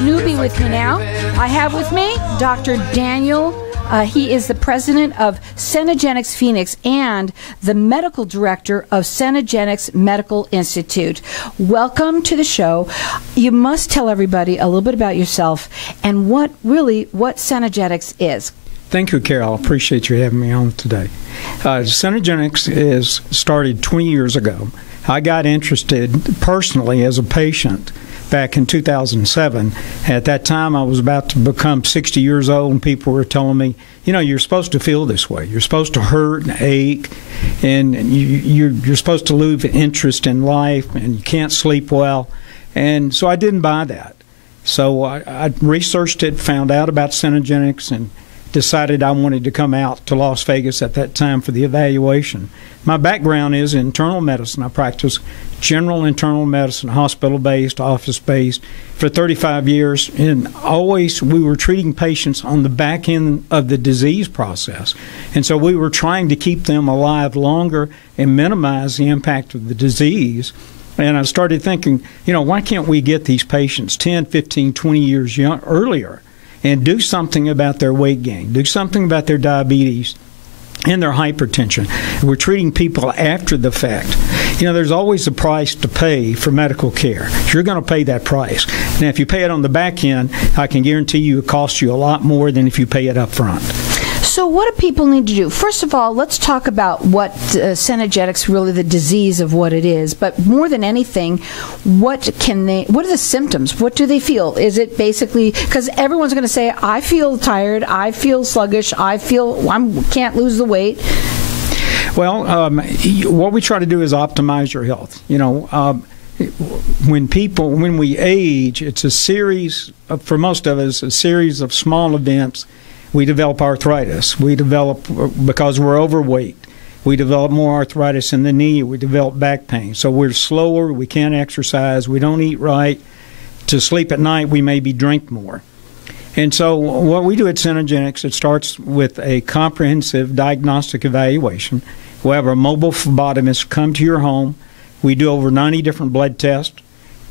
newbie with me now. I have with me Dr. Daniel. He is the president of Cenegenics Phoenix and the medical director of Cenegenics Medical Institute. Welcome to the show. You must tell everybody a little bit about yourself and what Cenegenics is. Thank you, Carol. I appreciate you having me on today. Cenegenics is started 20 years ago. I got interested personally as a patient back in 2007. At that time, I was about to become 60 years old, and people were telling me, you know, you're supposed to feel this way. You're supposed to hurt and ache, and you're supposed to lose interest in life, and you can't sleep well. And so I didn't buy that. So I researched it, found out about Cenegenics, and decided I wanted to come out to Las Vegas at that time for the evaluation. My background is internal medicine. I practice general internal medicine, hospital-based, office-based, for 35 years. And always we were treating patients on the back end of the disease process. And so we were trying to keep them alive longer and minimize the impact of the disease. And I started thinking, you know, why can't we get these patients 10, 15, 20 years earlier and do something about their weight gain, do something about their diabetes and their hypertension. We're treating people after the fact. You know, there's always a price to pay for medical care. You're going to pay that price. Now, if you pay it on the back end, I can guarantee you it costs you a lot more than if you pay it up front. So what do people need to do? First of all, let's talk about what Cenegenics, really the disease of what it is. But more than anything, what are the symptoms? What do they feel? Is it basically, because everyone's going to say, I feel tired, I feel sluggish, I can't lose the weight. Well, what we try to do is optimize your health. You know, when we age, it's a series, for most of us, a series of small events. We develop arthritis. We develop, because we're overweight, we develop more arthritis in the knee. We develop back pain. So we're slower. We can't exercise. We don't eat right. To sleep at night, we maybe drink more. And so what we do at Cenegenics, it starts with a comprehensive diagnostic evaluation. We have a mobile phlebotomist come to your home. We do over 90 different blood tests.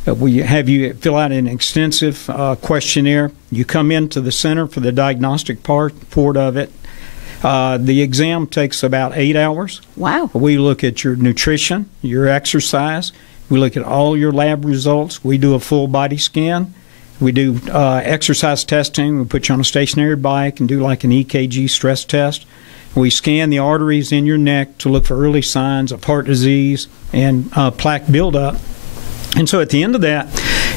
We have you fill out an extensive questionnaire. You come into the center for the diagnostic part of it. The exam takes about 8 hours. Wow. We look at your nutrition, your exercise. We look at all your lab results. We do a full body scan. We do exercise testing. We put you on a stationary bike and do like an EKG stress test. We scan the arteries in your neck to look for early signs of heart disease and plaque buildup. And so at the end of that,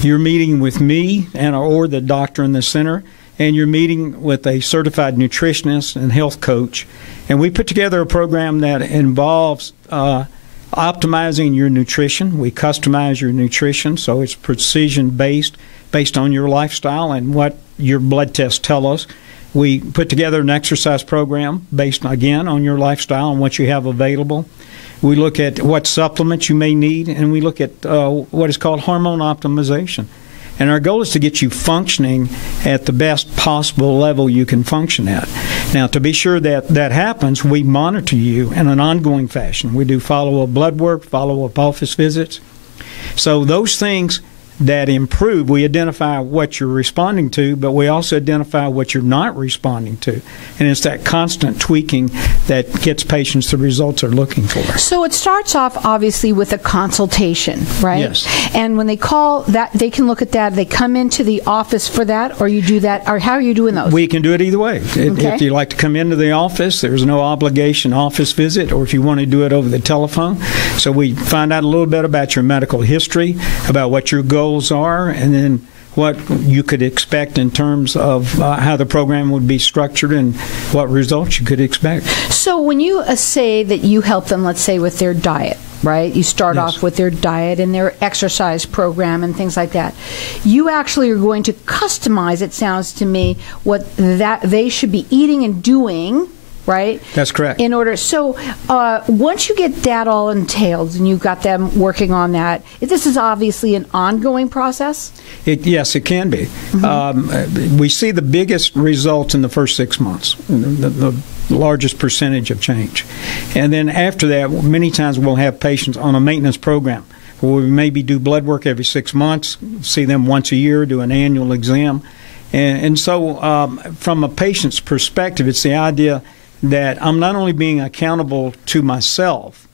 you're meeting with me or the doctor in the center, and you're meeting with a certified nutritionist and health coach. And we put together a program that involves optimizing your nutrition. We customize your nutrition, so it's precision-based, based on your lifestyle and what your blood tests tell us. We put together an exercise program based, again, on your lifestyle and what you have available. We look at what supplements you may need, and we look at what is called hormone optimization. And our goal is to get you functioning at the best possible level you can function at. Now, to be sure that that happens, we monitor you in an ongoing fashion. We do follow-up blood work, follow-up office visits. So those things that improve, we identify what you're responding to, but we also identify what you're not responding to. And it's that constant tweaking that gets patients the results they're looking for. So it starts off, obviously, with a consultation, right? Yes. And when they call that, they can look at that. They come into the office for that, or you do that, or how are you doing those? We can do it either way. Okay. If you like to come into the office, there's no obligation office visit, or if you want to do it over the telephone. So we find out a little bit about your medical history, about what your goals are, and then what you could expect in terms of how the program would be structured and what results you could expect. So when you say that you help them, let's say, with their diet, right? You start Yes. off with their diet and their exercise program and things like that. You actually are going to customize, it sounds to me, what that they should be eating and doing, right? That's correct. In order, so once you get that all entailed and you've got them working on that, this is obviously an ongoing process? Yes, it can be. Mm-hmm. We see the biggest results in the first 6 months, the largest percentage of change. And then after that, many times we'll have patients on a maintenance program where we maybe do blood work every 6 months, see them once a year, do an annual exam. And so from a patient's perspective, it's the idea that I'm not only being accountable to myself,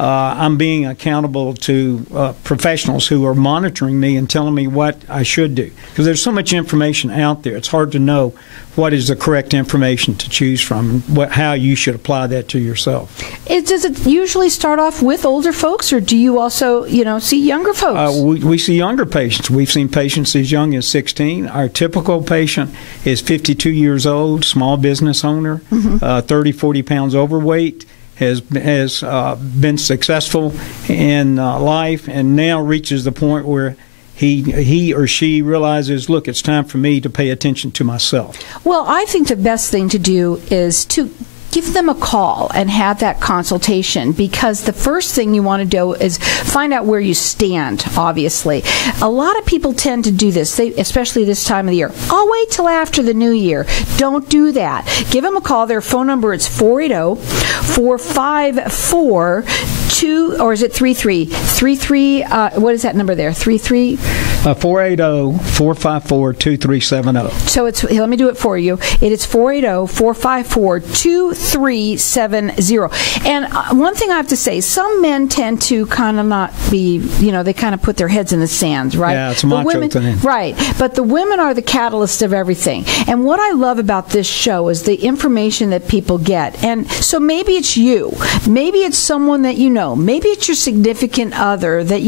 I'm being accountable to professionals who are monitoring me and telling me what I should do. Because there's so much information out there, it's hard to know what is the correct information to choose from and how you should apply that to yourself. Does it usually start off with older folks, or do you also, see younger folks? We see younger patients. We've seen patients as young as 16. Our typical patient is 52 years old, small business owner, 30, 40 pounds overweight, has been successful in life, and now reaches the point where he or she realizes, look, it's time for me to pay attention to myself. Well, I think the best thing to do is to give them a call and have that consultation, because the first thing you want to do is find out where you stand, obviously. A lot of people tend to do this, especially this time of the year. I'll wait till after the new year. Don't do that. Give them a call. Their phone number is 480-454-2, or is it 33? What is that number there? 33? 480-454-2370. So let me do it for you. It is 480-454-2370. And one thing I have to say, some men tend to kind of not be, they kind of put their heads in the sand, right? Yeah, it's a macho thing. Right. But the women are the catalyst of everything. And what I love about this show is the information that people get. And so maybe it's you. Maybe it's someone that you know. Maybe it's your significant other that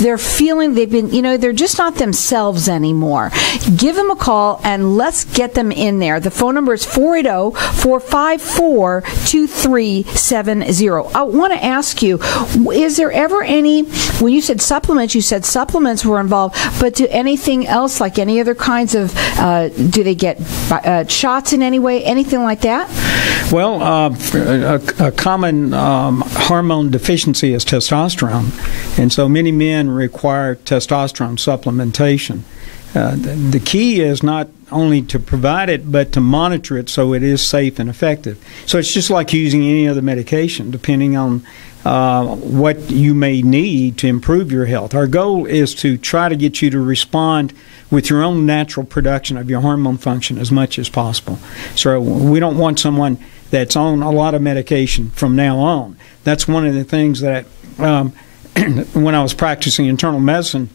they're feeling they're just not themselves anymore. Give them a call and let's get them in there. The phone number is 480-454-2370. I want to ask you, is there ever any, when you said supplements were involved, but do anything else, like any other kinds of, do they get shots in any way, anything like that? Well, a common hormone deficiency is testosterone, and so many men require testosterone supplementation. The key is not only to provide it, but to monitor it so it is safe and effective. So it's just like using any other medication, depending on what you may need to improve your health. Our goal is to try to get you to respond with your own natural production of your hormone function as much as possible. So we don't want someone that's on a lot of medication from now on. That's one of the things that when I was practicing internal medicine,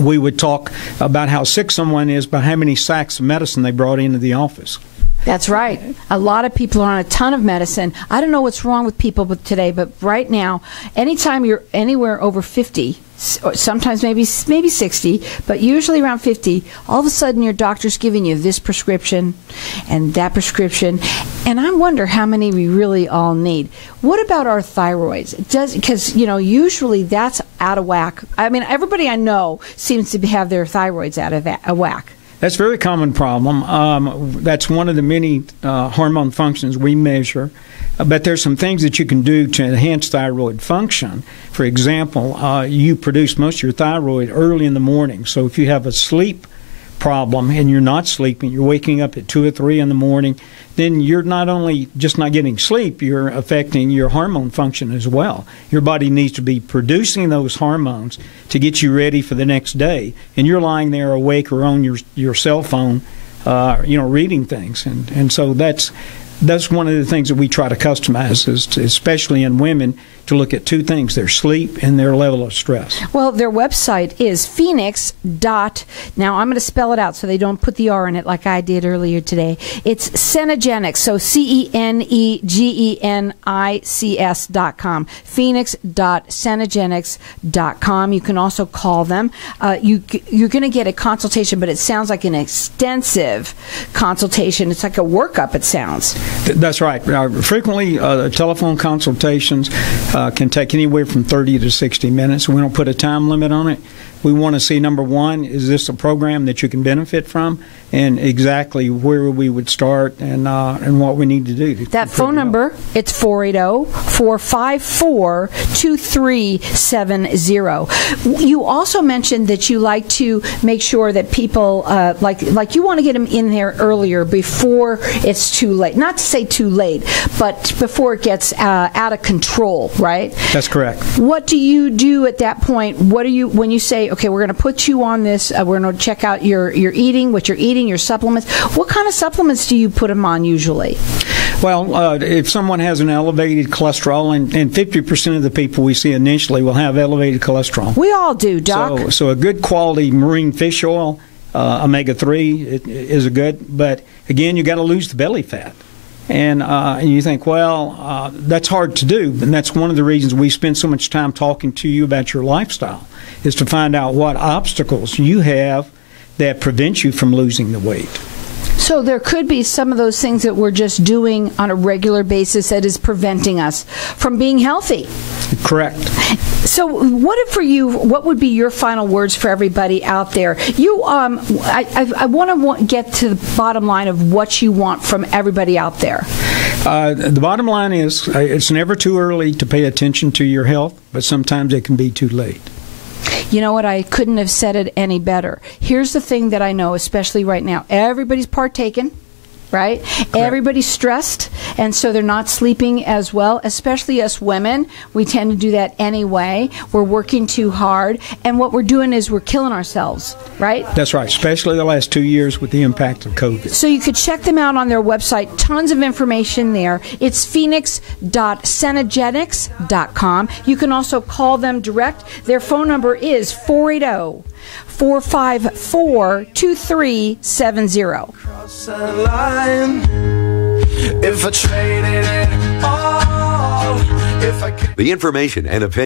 we would talk about how sick someone is by how many sacks of medicine they brought into the office. That's right. A lot of people are on a ton of medicine. I don't know what's wrong with people today, but right now, anytime you're anywhere over 50, or sometimes maybe 60, but usually around 50, all of a sudden your doctor's giving you this prescription and that prescription, and I wonder how many we really all need. What about our thyroids? Because usually that's out of whack. I mean, everybody I know seems to have their thyroids out of whack. That's a very common problem. That's one of the many hormone functions we measure. But there's some things that you can do to enhance thyroid function. For example, you produce most of your thyroid early in the morning. So if you have a sleep problem and you're not sleeping, you're waking up at 2 or 3 in the morning, then you're not only just not getting sleep, you're affecting your hormone function as well. Your body needs to be producing those hormones to get you ready for the next day. And you're lying there awake or on your cell phone, reading things. And so that's one of the things that we try to customize, is especially in women, to look at two things: their sleep and their level of stress. Well, their website is Phoenix Dec. Now, I'm going to spell it out so they don't put the R in it like I did earlier today. It's Cenegenics, so Cenegenics.com. Phoenix.cenegenics.com. You can also call them. You're going to get a consultation, but it sounds like an extensive consultation. It's like a workup, it sounds. That's right. Frequently, telephone consultations can take anywhere from 30 to 60 minutes. We don't put a time limit on it, We want to see, number one, is this a program that you can benefit from, and exactly where we would start and what we need to do. That phone number, it's 480-454-2370. You also mentioned that you like to make sure that people, like you want to get them in there earlier before it's too late. Not to say too late, but before it gets out of control, right? That's correct. What do you do at that point? What do you, when you say, okay, we're going to put you on this, we're going to check out your eating, what you're eating, your supplements. What kind of supplements do you put them on usually? Well, if someone has an elevated cholesterol, and 50% of the people we see initially will have elevated cholesterol. We all do, Doc. So a good quality marine fish oil, omega-3 is a good, but again, you got to lose the belly fat. And you think, well, that's hard to do, and that's one of the reasons we spend so much time talking to you about your lifestyle, is to find out what obstacles you have that prevent you from losing the weight. So there could be some of those things that we're just doing on a regular basis that is preventing us from being healthy. Correct. So what would be your final words for everybody out there? I want to get to the bottom line of what you want from everybody out there. The bottom line is it's never too early to pay attention to your health, but sometimes it can be too late. You know what? I couldn't have said it any better. Here's the thing that I know, especially right now. Everybody's partaking, right? Correct. Everybody's stressed, and so they're not sleeping as well, especially us women. We tend to do that anyway. We're working too hard, and what we're doing is we're killing ourselves, right? That's right, especially the last 2 years with the impact of COVID. So you could check them out on their website. Tons of information there. It's phoenix.cenegenics.com. You can also call them direct. Their phone number is 480-454-2370. If I traded it all, The information and opinion